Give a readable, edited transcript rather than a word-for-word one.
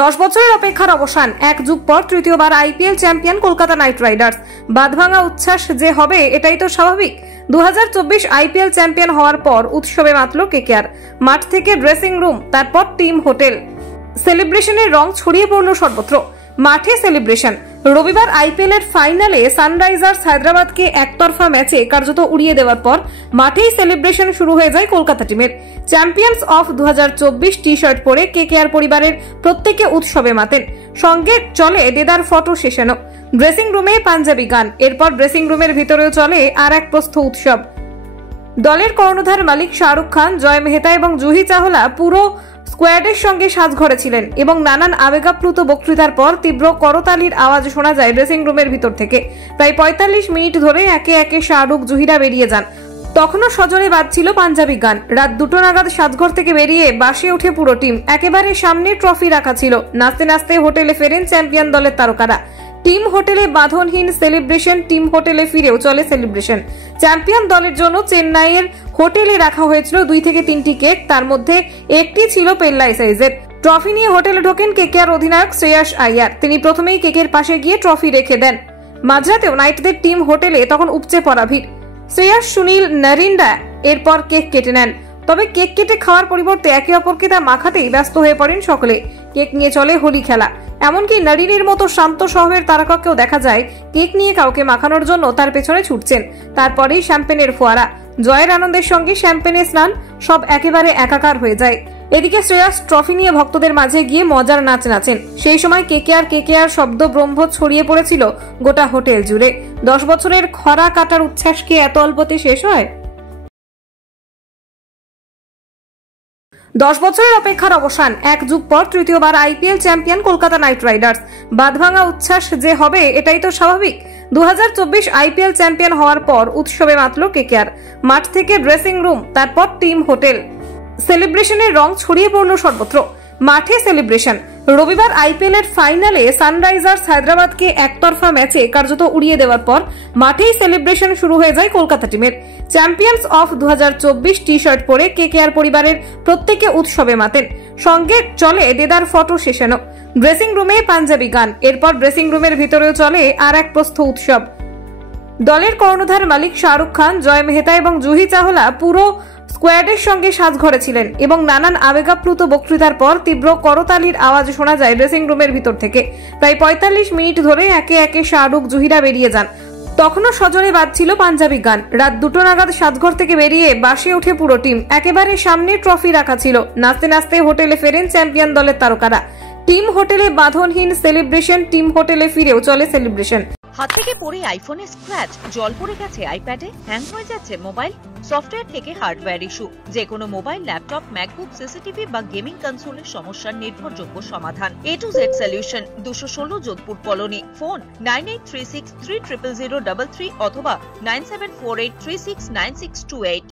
10 বছরের অপেক্ষার অবসান, এক যুগ পর তৃতীয়বার IPL champion Kolkata Knight Riders. বাঁধভাঙা উচ্ছ্বাস যে হবে এটাই তো স্বাভাবিক। 2024 আইপিএল চ্যাম্পিয়ন হওয়ার পর উৎসবে মাতল কেকেআর। মাঠ থেকে ড্রেসিং রুম, তারপর টিম হোটেল, সেলিব্রেশনের রং ছড়িয়ে পড়ল সর্বত্র। মাঠে সেলিব্রেশন। রবিবার আইপিএল এর ফাইনালে সানরাইজার্স হায়দ্রাবাদকে একতরফা ম্যাচে কার্যত উড়িয়ে দেওয়ার পর মাঠেই সেলিব্রেশন শুরু হয়ে যায় কলকাতা টিমের। চ্যাম্পিয়ন্স অফ 2024 টি শার্ট পরে কেকেআর পরিবারের প্রত্যেকে উৎসবে মাতেন। সঙ্গে চলে দেদার ফটো সেশনও। ড্রেসিং রুমে পাঞ্জাবি গান, এরপর ড্রেসিং রুমের ভিতরেও চলে আর এক প্রস্থ উৎসব। দলের কর্ণধার মালিক শাহরুখ খান, জয় মেহতা এবং জুহি চাওলা পুরো স্কোয়াডের সঙ্গে সাজঘরে ছিলেন এবং নানান আবেগাপ্লুত বক্তৃতার পর তীব্র করতালির আওয়াজ শোনা যায় ড্রেসিং রুমের ভিতর থেকে। প্রায় 45 মিনিট ধরে একে একে শাহরুখ, জুহিরা বেরিয়ে যান। তখনও সজোরে বাজছিল পাঞ্জাবি গান। রাত 2টো নাগাদ সাজঘর থেকে বেরিয়ে বাসে ওঠে পুরো টিম। একেবারে সামনে ট্রফি রাখা ছিল। নাচতে নাচতে হোটেলে ফেরেন চ্যাম্পিয়ন দলের তারকারা। টিম হোটেলে বাঁধনহীন সেলিব্রেশন, টিম হোটেলে ফিরেও চলে সেলিব্রেশন। চ্যাম্পিয়ন দলের জন্য চেন্নাইয়ের হোটেলে রাখা হয়েছিল 2 থেকে 3টি কেক, তার মধ্যে একটি ছিল পেল্লাই সাইজের। ট্রফি নিয়ে হোটেলে ঢোকেন কেকেআর অধিনায়ক শ্রেয়াস আইয়ার। তিনি প্রথমেই কেকের পাশে গিয়ে ট্রফি রেখে দেন। মাঝরাতেও নাইটদের টিম হোটেলে তখন উপচে পড়া ভিড়। শ্রেয়াস, সুনীল, নরিন্দা এরপর কেক কেটে নেন। তবে কেক কেটে খাওয়ার পরিবর্তে একে অপরকে তা মাখাতেই ব্যস্ত হয়ে পড়েন সকলে। কেক নিয়ে চলে হোলি খেলা। এমনকি নরিনের মতো শান্ত স্বভাবের তারকাকেও দেখা যায় কেক নিয়ে কাউকে মাখানোর জন্য তার পেছনে ছুটছেন। তারপরেই শ্যাম্পেনের ফোয়ারা, জয়ের আনন্দের সঙ্গে শ্যাম্পেনের স্নান, সব একেবারে একাকার হয়ে যায়। এদিকে শ্রেয়াস ট্রফি নিয়ে ভক্তদের মাঝে গিয়ে মজার নাচ নাচেন। সেই সময় কেকেআর শব্দ ব্রহ্ম ছড়িয়ে পড়েছিল গোটা হোটেল জুড়ে। 10 বছরের খরা কাটার উচ্ছ্বাস কি এত অল্পতে শেষ হয়? 10 বছরের অপেক্ষার অবসান, এক যুগ পর তৃতীয়বার IPL champion Kolkata Knight Riders. বাঁধভাঙা উচ্ছ্বাস যে হবে এটাই তো স্বাভাবিক। 2024 আইপিএল চ্যাম্পিয়ন হওয়ার পর উৎসবে মাতল কেকেআর। মাঠ থেকে ড্রেসিং রুম, তারপর টিম হোটেল, সেলিব্রেশনের রং ছড়িয়ে পড়ল সর্বত্র। মাঠে সেলিব্রেশন। রবিবার আইপিএল এর ফাইনালে সানরাইজার্স হায়দ্রাবাদকে একতরফা ম্যাচে কার্যত উড়িয়ে দেওয়ার পর মাঠেই সেলিব্রেশন শুরু হয়ে যায় কলকাতা টিমের। চ্যাম্পিয়ন্স অফ 2024 টি শার্ট পরে কেকেআর পরিবারের প্রত্যেকে উৎসবে মাতেন। সঙ্গে চলে দেদার ফটো সেশনও। ড্রেসিং রুমে পাঞ্জাবি গান, এরপর ড্রেসিং রুমের ভিতরেও চলে আর এক প্রস্থ উৎসব। দলের কর্ণধার মালিক শাহরুখ খান, জয় মেহতা এবং জুহি চাওলা পুরো স্কোয়াডের সঙ্গে সাজঘরে ছিলেন এবং নানান আবেগাপ্লুত বক্তৃতার পর তীব্র করতালির আওয়াজ শোনা যায় ড্রেসিং রুমের ভিতর থেকে। প্রায় 45 মিনিট ধরে একে একে শাহরুখ, জুহিরা বেরিয়ে যান। তখনও সজোরে বাজছিল পাঞ্জাবি গান। রাত 2টো নাগাদ সাজঘর থেকে বেরিয়ে বাসে ওঠে পুরো টিম। একেবারে সামনে ট্রফি রাখা ছিল। নাচতে নাচতে হোটেলে ফেরেন চ্যাম্পিয়ন দলের তারকারা। টিম হোটেলে বাঁধনহীন সেলিব্রেশন, টিম হোটেলে ফিরেও চলে সেলিব্রেশন। হাত থেকে পড়ে আইফোনে স্ক্র্যাচ, জল পড়ে গেছে আইপ্যাডে, হ্যাং হয়ে যাচ্ছে মোবাইল, সফটওয়্যার থেকে হার্ডওয়্যার ইস্যু, যে কোনো মোবাইল, ল্যাপটপ, ম্যাকবুক, সিসিটিভি বা গেমিং কনসোলের সমস্যার নির্ভরযোগ্য সমাধান। A to Z solution, 216 Jodhpur colony. Phone 9836 300033 অথবা 9748369628।